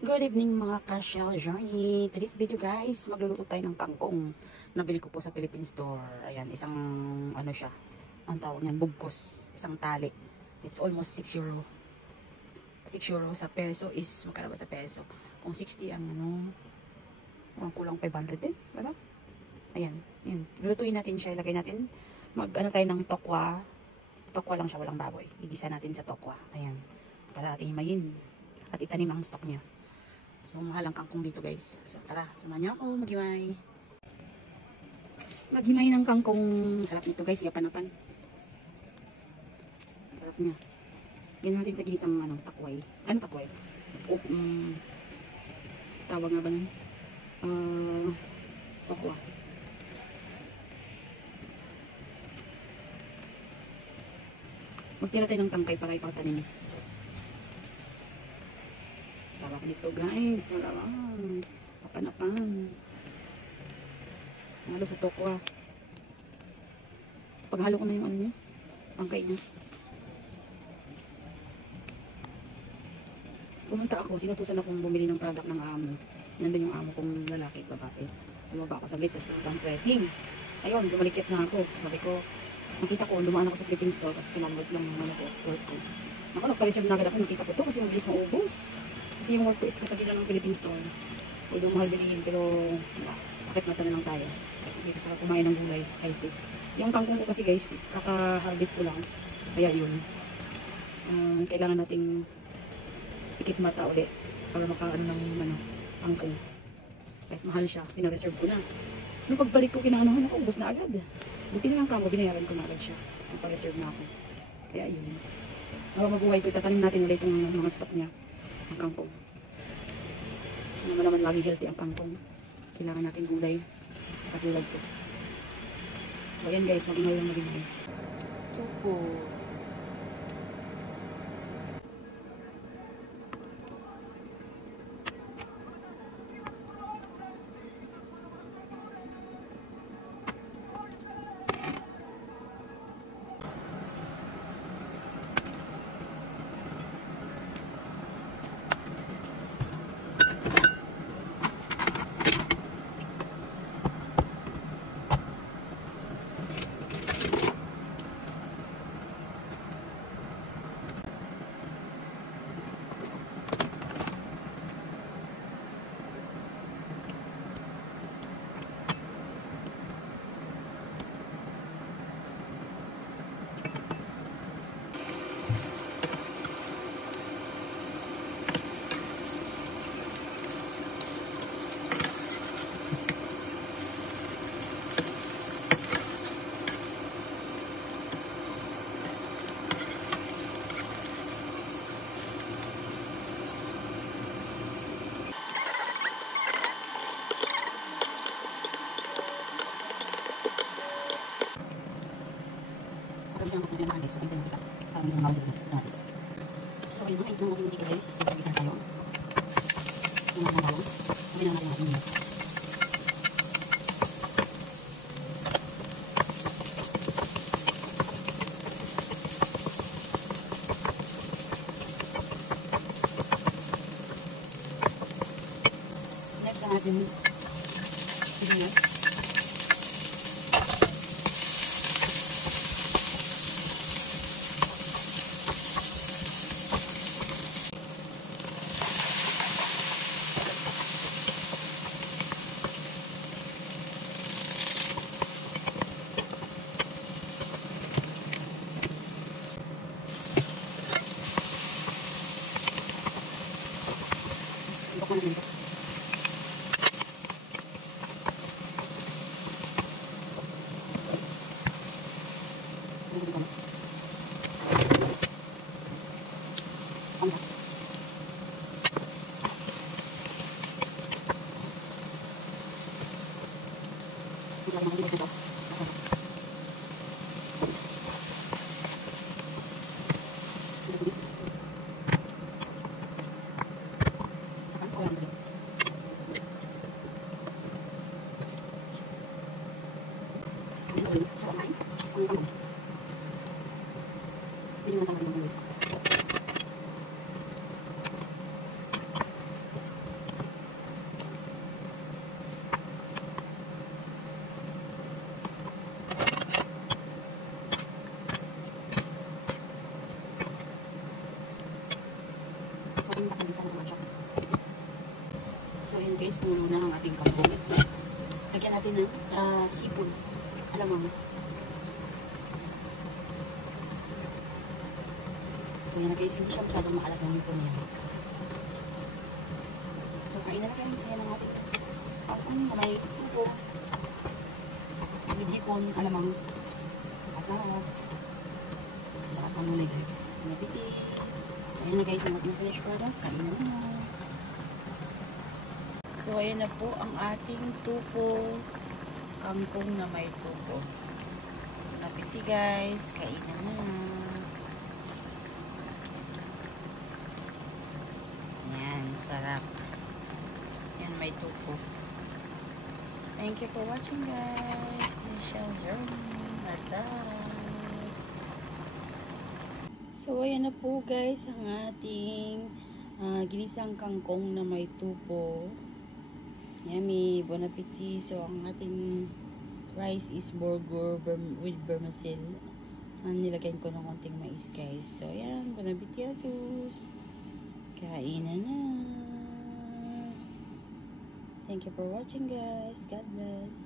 Good evening mga ka-Shell Journey. Today's video guys, magluluto tayo ng kangkong. Nabili ko po sa Philippine Store. Ayan, isang ano siya, ang tawag niyan, bugkos. Isang tali. It's almost 6 euro. 6 euro sa peso is, magkano ba sa peso? Kung 60 ang ano, kulang 500 din. Diba? Ayan, yun. Lutuin natin siya, ilagay natin. Mag-ano tayo ng tokwa. Tokwa lang siya, walang baboy. Gigisa natin sa tokwa. Ayan. Tara natin himayin. At itanim ang stock niya. So, mahal ang kangkong dito guys. So, tara, samahan niyo ako maghimay. Maghimay ng kangkong. Sarap nito guys, yapan-apan. Sarap niya. Yan natin sa ginisang ano, takway. Ano takway? Tawag nga ba nun? Tokwa. Magtira tayo ng tangkay para ipatanim. Sarap nito guys. Sarap. Papan-apan. Halo sa tokwa. Paghalo ko na yung ano niya. Tangkay niya. Pumunta ako. Sinutusan akong bumili ng product ng amo. Nandun yung amo kong lalaki, babae. Lumaba ako saglit. Tapos pumunta ang pressing. Ayun, dumalikit na ako. Sabi ko, nakita ko, dumaan ako sa Philippine Store kasi sinamod ng ano ko, work ko. Naku, nagpa-reserve na agad ako. Nakita ko to kasi mabilis maubos. Kasi yung work ko is katabi lang ng Philippine Store. Although mahal bilihin, pero bakit mata na lang tayo. Kasi gusto ko kumain ng gulay, healthy. Yung kangkong ko kasi guys, kaka-harvest ko lang. Kaya yun. Kailangan nating ikit mata ulit para makaano ng ano, kangkong. Kahit mahal siya, pinareserve ko na. Nung pagbalik ko kinaanohan ako, ubos na agad. Buti na lang kamo, binayaran ko na agad siya. Nagpa-reserve na ako. Kaya yun. Habang mabuhay ko, tatanim natin ulit yung mga stock niya. Ang kangkong. Naman lagi healthy ang kangkong. Kailangan natin gulay. Katulad ko. So ayan guys, maging maging. Choco. Isang kapag na guys, so ito yung kita. Isang bawang sa guys. So yun, ito yung hindi guys. Isa tayo. Yung mga bawang. Sabi na natin natin yun. Next natin sibuyas. ayan guys, puno na ang ating kangkong. Lagyan natin ng hipon. Alam mo. So yan na guys, hindi siya masyadong maalat ng hipon niya. So kain na na guys, yan ang ating kangkong na may tubo. May hipon, alamang. At na. Sarap ang muna guys. Nabiti. So ayan na guys, ang ating finished product. Kain na na. So, ayan na po ang ating tupo. Kangkong na may tupo. Napiti guys. Kainan na. Yan. Sarap. Yan, may tupo. Thank you for watching guys. This is Shell Journey. Bye-bye. So, ayan na po guys ang ating ginisang kangkong na may tupo. Yummy, bon appetit. So, ang ating rice is burger with vermicell. Nilagyan ko ng konting mais, guys. So, ayan, bon appetit atus. Kainan na. Thank you for watching, guys. God bless.